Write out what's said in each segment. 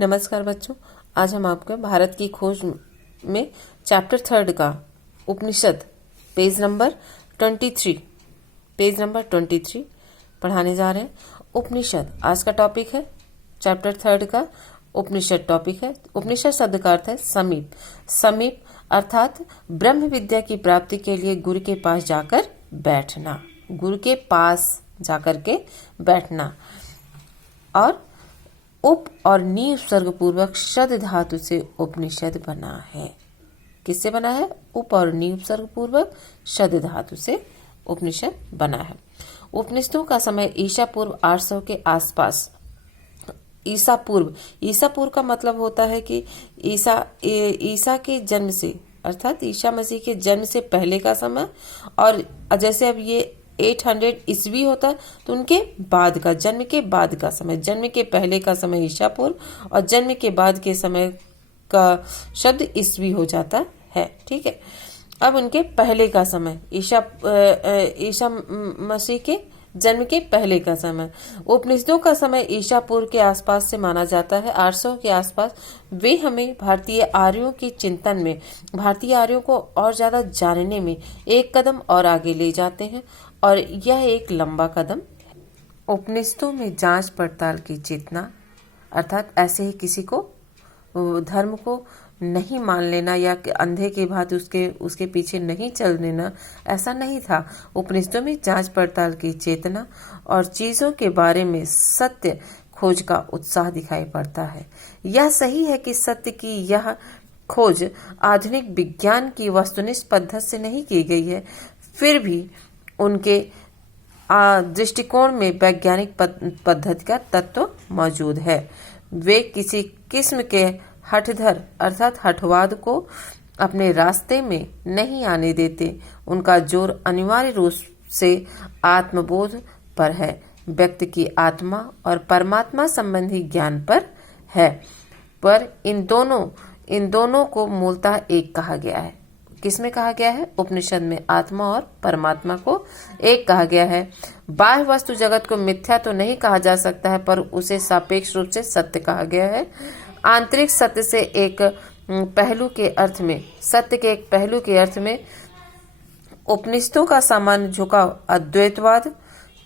नमस्कार बच्चों, आज हम आपको भारत की खोज में चैप्टर 3 का उपनिषद पेज नंबर 23 पढ़ाने जा रहे हैं। उपनिषद आज का टॉपिक है। चैप्टर 3 का उपनिषद टॉपिक है। उपनिषद शब्द का अर्थ है समीप। समीप अर्थात ब्रह्म विद्या की प्राप्ति के लिए गुरु के पास जाकर बैठना, गुरु के पास जाकर के बैठना। और उप और नी उपसर्ग पूर्वक शद धातु से उपनिषद बना है। किससे बना है? उप और नी उपसर्ग पूर्वक शद धातु से उपनिषद बना है। उपनिषदों का समय ईसा पूर्व 800 के आसपास। ईसा पूर्व का मतलब होता है कि ईसा के जन्म से अर्थात ईसा मसीह के जन्म से पहले का समय। और जैसे अब ये 800 ईस्वी होता है तो उनके बाद का, जन्म के बाद का समय। जन्म के पहले का समय ईसा पूर्व और जन्म के बाद के समय का शब्द ईस्वी हो जाता है। ठीक है। अब उनके पहले का समय ईसा मसीह के जन्म के पहले का समय। उपनिषदों का समय ईसा पूर्व के आसपास से माना जाता है, 800 के आसपास। वे हमें भारतीय आर्यों के चिंतन में, भारतीय आर्यों को और ज्यादा जानने में एक कदम और आगे ले जाते हैं, और यह एक लंबा कदम है। उपनिषदों में जांच पड़ताल की चेतना अर्थात ऐसे ही किसी को धर्म को नहीं मान लेना या अंधे के भांति उसके पीछे नहीं चल लेना, ऐसा नहीं था। उपनिषदों में जांच पड़ताल की चेतना और चीजों के बारे में सत्य खोज का उत्साह दिखाई पड़ता है। यह सही है कि सत्य की यह खोज आधुनिक विज्ञान की वस्तुनिष्ठ पद्धति से नहीं की गई है, फिर भी उनके दृष्टिकोण में वैज्ञानिक पद्धति का तत्व मौजूद है। वे किसी किस्म के हठधर अर्थात हठवाद को अपने रास्ते में नहीं आने देते। उनका जोर अनिवार्य रूप से आत्मबोध पर है, व्यक्ति की आत्मा और परमात्मा संबंधी ज्ञान पर है। पर इन दोनों को मूलतः एक कहा गया है। किसमें कहा गया है? उपनिषद में आत्मा और परमात्मा को एक कहा गया है। बाह्य वस्तु जगत को मिथ्या तो नहीं कहा जा सकता है, पर उसे सापेक्ष रूप से सत्य कहा गया है। आंतरिक सत्य से एक पहलू के अर्थ में, सत्य के एक पहलू के अर्थ में उपनिषदों का सामान्य झुकाव अद्वैतवाद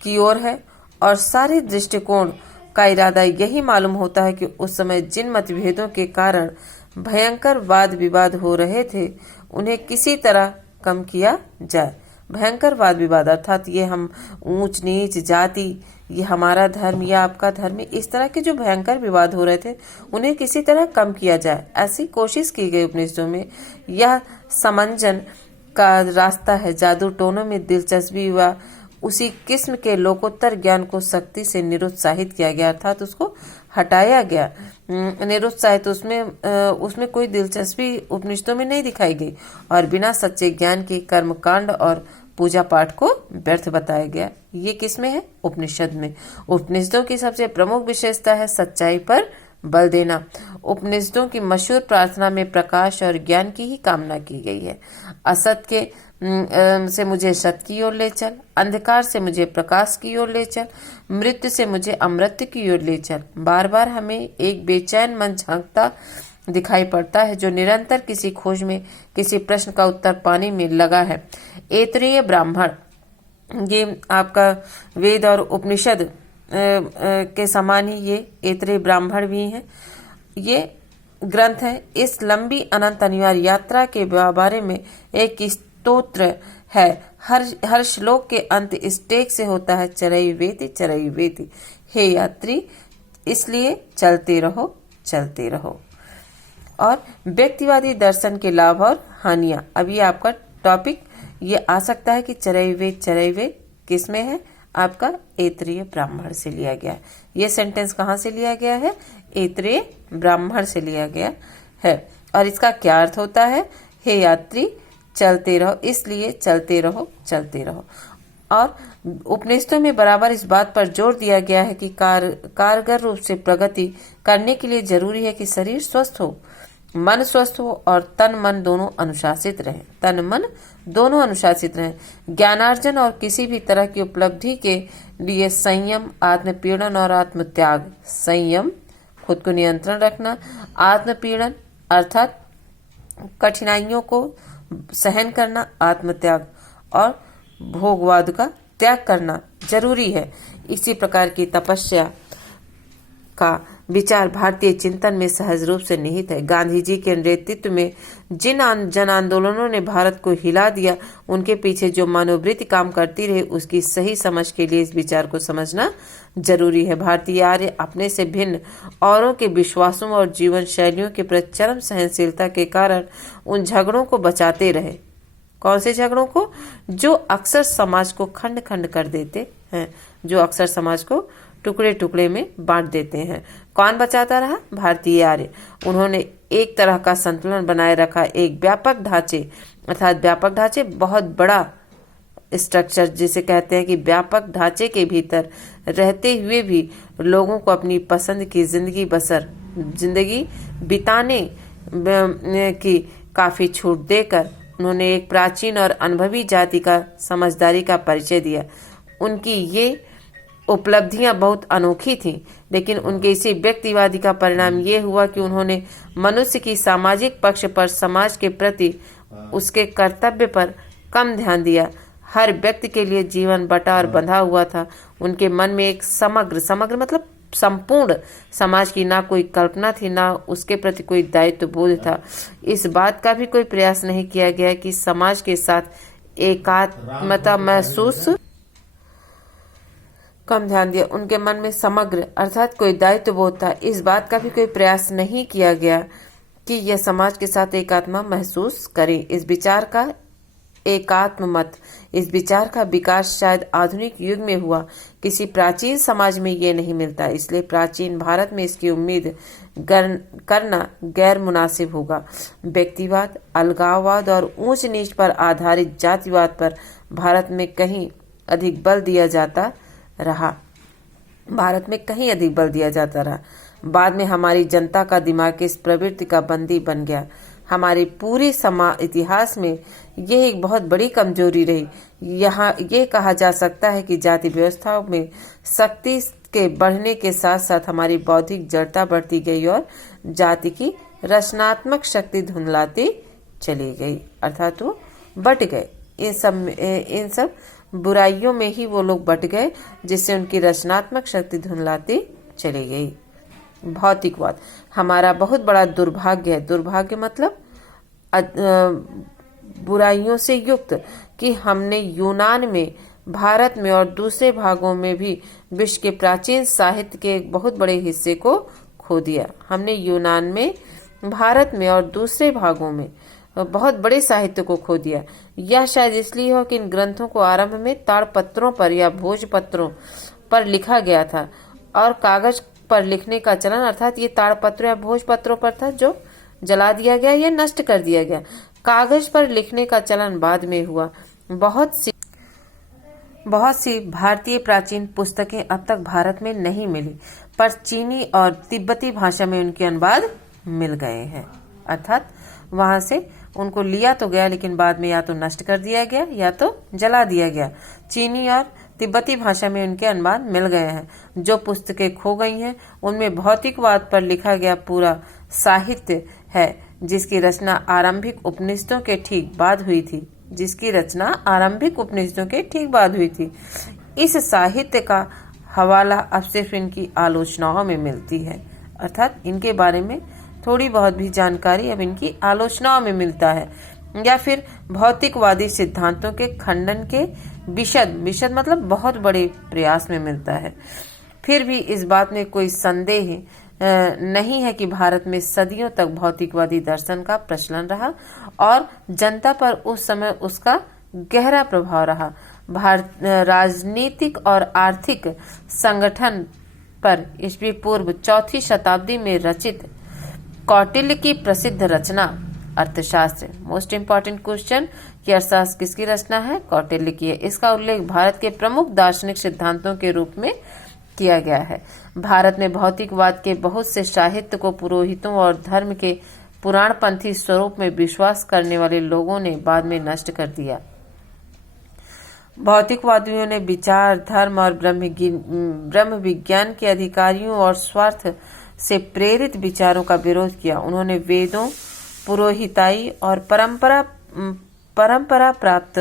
की ओर है, और सारे दृष्टिकोण का इरादा यही मालूम होता है कि उस समय जिन मतभेदों के कारण भयंकर वाद विवाद हो रहे थे, उन्हें किसी तरह कम किया जाए। भयंकर वाद विवाद अर्थात ये हम ऊंच नीच, जाति, ये हमारा धर्म या आपका धर्म, इस तरह के जो भयंकर विवाद हो रहे थे उन्हें किसी तरह कम किया जाए, ऐसी कोशिश की गई उपनिषदों में। यह समंजन का रास्ता है। जादू टोनों में दिलचस्पी व उसी किस्म के लोकोत्तर ज्ञान को सख्ती से निरुत्साहित किया गया अर्थात उसको हटाया गया। निरुत्साहित उसमें कोई दिलचस्पी उपनिषदों में नहीं दिखाई गई, और बिना सच्चे ज्ञान के कर्मकांड और पूजा पाठ को व्यर्थ बताया गया। ये किसमें है? उपनिषद में। उपनिषदों की सबसे प्रमुख विशेषता है सच्चाई पर बल देना। उपनिषदों की मशहूर प्रार्थना में प्रकाश और ज्ञान की ही कामना की गई है। असत के से मुझे सत्य की ओर ले चल, अंधकार से मुझे प्रकाश की ओर ले चल, मृत्यु से मुझे अमृत की ओर ले चल। बार बार हमें एक बेचैन मन झांकता दिखाई पड़ता है, जो निरंतर किसी खोज में, किसी प्रश्न का उत्तर पाने में लगा है। ऐतरेय ब्राह्मण, ये आपका वेद और उपनिषद के समान ही ये ऐतरेय ब्राह्मण भी हैं। ये ग्रंथ है। इस लंबी अनंत अनिवार्य यात्रा के बारे में एक स्तोत्र है। हर श्लोक के अंत इस टेक से होता है, चरई वेति, हे यात्री, इसलिए चलते रहो, चलते रहो। और व्यक्तिवादी दर्शन के लाभ और हानियां। अभी आपका टॉपिक ये आ सकता है कि चरई वेद किसमें है? आपका ऐतरेय ब्राह्मण से लिया गया है। ये सेंटेंस कहाँ से लिया गया है? ऐतरेय ब्राह्मण से लिया गया है। और इसका क्या अर्थ होता है? हे यात्री, चलते रहो, इसलिए चलते रहो, चलते रहो। और उपनिषदों में बराबर इस बात पर जोर दिया गया है कि कारगर रूप से प्रगति करने के लिए जरूरी है कि शरीर स्वस्थ हो, मन स्वस्थ हो और तन मन दोनों अनुशासित रहे। ज्ञानार्जन और किसी भी तरह की उपलब्धि के लिए संयम, आत्मपीड़न और आत्मत्याग, संयम खुद को नियंत्रण रखना, आत्मपीड़न अर्थात कठिनाइयों को सहन करना, आत्मत्याग और भोगवाद का त्याग करना जरूरी है। इसी प्रकार की तपस्या का विचार भारतीय चिंतन में सहज रूप से निहित है। गांधी जी के नेतृत्व में जिन जन आंदोलनों ने भारत को हिला दिया, उनके पीछे जो मनोवृत्ति काम करती रही, उसकी सही समझ के लिए इस विचार को समझना जरूरी है। भारतीय आर्य अपने से भिन्न औरों के विश्वासों और जीवन शैलियों के प्रति चरम सहनशीलता के कारण उन झगड़ों को बचाते रहे। कौन से झगड़ों को? जो अक्सर समाज को खंड खंड कर देते हैं, जो अक्सर समाज को टुकड़े टुकड़े में बांट देते हैं। कौन बचाता रहा? भारतीय आर्य। उन्होंने एक तरह का संतुलन बनाए रखा, एक व्यापक ढांचे अर्थात व्यापक ढांचे बहुत बड़ा स्ट्रक्चर जिसे कहते हैं कि व्यापक ढांचे के भीतर रहते हुए भी लोगों को अपनी पसंद की जिंदगी बिताने की काफी छूट देकर उन्होंने एक प्राचीन और अनुभवी जाति का समझदारी का परिचय दिया। उनकी ये उपलब्धियां बहुत अनोखी थीं, लेकिन उनके इसी व्यक्तिवादी का परिणाम ये हुआ कि उन्होंने मनुष्य की सामाजिक पक्ष पर, समाज के प्रति उसके कर्तव्य पर कम ध्यान दिया। हर व्यक्ति के लिए जीवन बटा और बंधा हुआ था। उनके मन में एक समग्र मतलब संपूर्ण समाज की ना कोई कल्पना थी, ना उसके प्रति कोई दायित्व बोध था। इस बात का भी कोई प्रयास नहीं किया गया कि समाज के साथ एकात्मता महसूस कम ध्यान दिया। उनके मन में समग्र अर्थात कोई दायित्व बोध था। इस बात का भी कोई प्रयास नहीं किया गया कि यह समाज के साथ एकात्मा महसूस करे। इस विचार का एकात्म मत, इस विचार का विकास शायद आधुनिक युग में हुआ, किसी प्राचीन समाज में ये नहीं मिलता। इसलिए प्राचीन भारत में इसकी उम्मीद करना गैर मुनासिब होगा। व्यक्तिवाद, अलगाववाद और ऊंच नीच पर आधारित जातिवाद पर भारत में कहीं अधिक बल दिया जाता रहा। बाद में हमारी जनता का दिमाग इस प्रवृत्ति का बंदी बन गया। हमारे पूरे इतिहास में यह एक बहुत बड़ी कमजोरी रही। यहाँ ये कहा जा सकता है कि जाति व्यवस्थाओं में शक्ति के बढ़ने के साथ साथ हमारी बौद्धिक जड़ता बढ़ती गई और जाति की रचनात्मक शक्ति धुंधलाती चली गई, अर्थात वो बट गए। इन सब बुराइयों में ही वो लोग बट गए, जिससे उनकी रचनात्मक शक्ति धुंधलाती चली गई। भौतिकवाद हमारा बहुत बड़ा दुर्भाग्य है। दुर्भाग्य मतलब बुराइयों से युक्त कि हमने यूनान में, भारत में और दूसरे भागों में भी विश्व के प्राचीन साहित्य के एक बहुत बड़े हिस्से को खो दिया। हमने यूनान में, भारत में और दूसरे भागों में बहुत बड़े साहित्य को खो दिया। यह शायद इसलिए हो कि इन ग्रंथों को आरंभ में ताड़पत्रों पर या भोजपत्रों पर लिखा गया था और कागज पर लिखने का चलन अर्थात ये ताड़पत्रों या भोजपत्रों पर था जो जला दिया गया या नष्ट कर दिया गया। कागज पर लिखने का चलन बाद में हुआ। बहुत सी भारतीय प्राचीन पुस्तकें अब तक भारत में नहीं मिली, पर चीनी और तिब्बती भाषा में उनके अनुवाद मिल गए हैं। अर्थात वहां से उनको लिया तो गया, लेकिन बाद में या तो नष्ट कर दिया गया या तो जला दिया गया। चीनी और तिब्बती भाषा में उनके अनुवाद मिल गए हैं। जो पुस्तकें खो गई हैं उनमें भौतिकवाद पर लिखा गया पूरा साहित्य है, जिसकी रचना आरंभिक उपनिषदों के ठीक बाद हुई थी। इस साहित्य का हवाला अब सिर्फ इनकी आलोचनाओं में मिलती है, अर्थात इनके बारे में थोड़ी बहुत भी जानकारी अब इनकी आलोचनाओं में मिलता है, या फिर भौतिकवादी सिद्धांतों के खंडन के विशद मतलब बहुत बड़े प्रयास में मिलता है। फिर भी इस बात में कोई संदेह नहीं है कि भारत में सदियों तक भौतिकवादी दर्शन का प्रचलन रहा और जनता पर उस समय उसका गहरा प्रभाव रहा। राजनीतिक और आर्थिक संगठन पर ईस्वी पूर्व 4वीं शताब्दी में रचित कौटिल्य की प्रसिद्ध रचना अर्थशास्त्र, मोस्ट इम्पोर्टेंट क्वेश्चन कि अर्थशास्त्र किसकी रचना है? कौटिल्य की है। इसका उल्लेख भारत के प्रमुख दार्शनिक सिद्धांतों के रूप में किया गया है। भारत में भौतिकवाद के बहुत से साहित्य को पुरोहितों और धर्म के पुराणपंथी स्वरूप में विश्वास करने वाले लोगों ने बाद में नष्ट कर दिया। भौतिकवादियों ने विचार, धर्म और ब्रह्म विज्ञान के अधिकारियों और स्वार्थ से प्रेरित विचारों का विरोध किया। उन्होंने वेदों, पुरोहिताई और परंपरा प्राप्त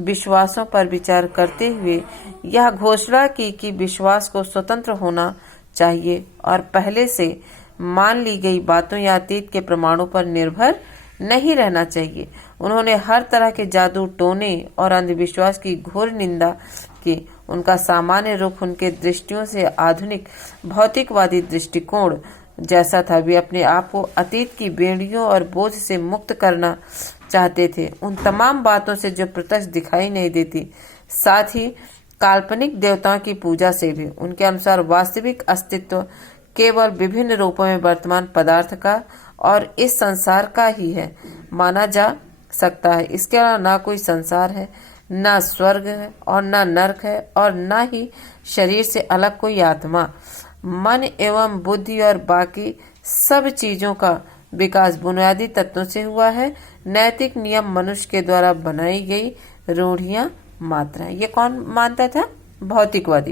विश्वासों पर विचार करते हुए यह घोषणा की कि विश्वास को स्वतंत्र होना चाहिए और पहले से मान ली गई बातों या अतीत के प्रमाणों पर निर्भर नहीं रहना चाहिए। उन्होंने हर तरह के जादू टोने और अंधविश्वास की घोर निंदा की। उनका सामान्य रुख उनके दृष्टियों से आधुनिक भौतिकवादी दृष्टिकोण जैसा था। वे अपने आप को अतीत की बेड़ियों और बोझ से मुक्त करना चाहते थे, उन तमाम बातों से जो प्रत्यक्ष दिखाई नहीं देती, साथ ही काल्पनिक देवताओं की पूजा से भी। उनके अनुसार वास्तविक अस्तित्व केवल विभिन्न रूपों में वर्तमान पदार्थ का और इस संसार का ही है माना जा सकता है। इसके अलावा ना कोई संसार है, ना स्वर्ग है और ना नरक है और ना ही शरीर से अलग कोई आत्मा। मन एवं बुद्धि और बाकी सब चीजों का विकास बुनियादी तत्वों से हुआ है। नैतिक नियम मनुष्य के द्वारा बनाई गई रूढ़ियां मात्र हैं। ये कौन मानता था? भौतिकवादी।